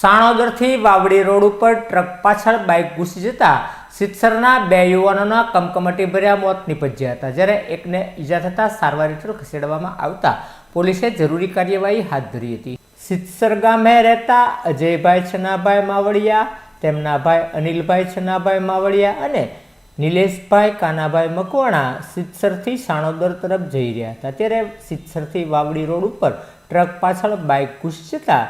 સાણોદરથી Vavdi road ઉપર truck પાછળ bike ઘૂસી જતા સિત્સરના બે યુવાનોના કમકમટી ભર્યા મોત નીપજ્યા હતા. જ્યારે એકને ઈજા થતાં સારવાર હેઠળ ખસેડવામાં આવતા પોલીસે જરૂરી કાર્યવાહી હાથ ધરી હતી. સિત્સર ગામે રહેતા અજયભાઈ, છનાભાઈ માવડિયા તેમના ભાઈ અનિલભાઈ, છનાભાઈ માવડિયા અને નિલેશભાઈ કાનાભાઈ મકવાણા સિત્સરથી સાણોદર તરફ જઈ રહ્યા હતા. ત્યારે સિત્સરથી વાવડી રોડ ઉપર ટ્રક પાછળ બાઇક ઘૂસી જતા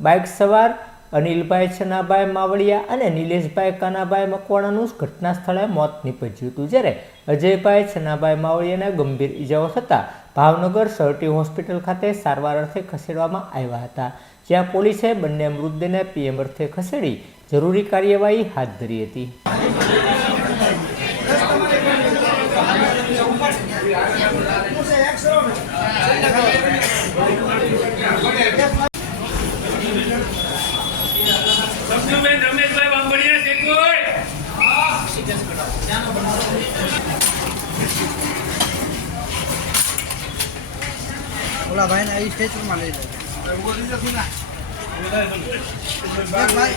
બાઇક સવાર અનિલભાઈ છનાભાઈ માવળિયા અને નિલેશભાઈ કાનાભાઈ મકવાણાનું ઘટના સ્થળે મોત નીપજ્યું હતું. જ્યારે અજયભાઈ છનાભાઈ માવળિયાને ગંભીર ઈજાઓ થતાં ભાવનગર સરટી હોસ્પિટલ ખાતે સારવાર અર્થે ખસેડવામાં આવ્યા હતા. જ્યાં પોલીસે બંને મૃતદેહને પીએમ અર્થે ખસેડી જરૂરી કાર્યવાહી હાથ ધરી હતી. સબજુબેન રમેશભાઈ બાંભણિયા છે કોઈ? ઓલા ભાઈ ને સ્ટેચરમાં લઈ લે. ભાઈ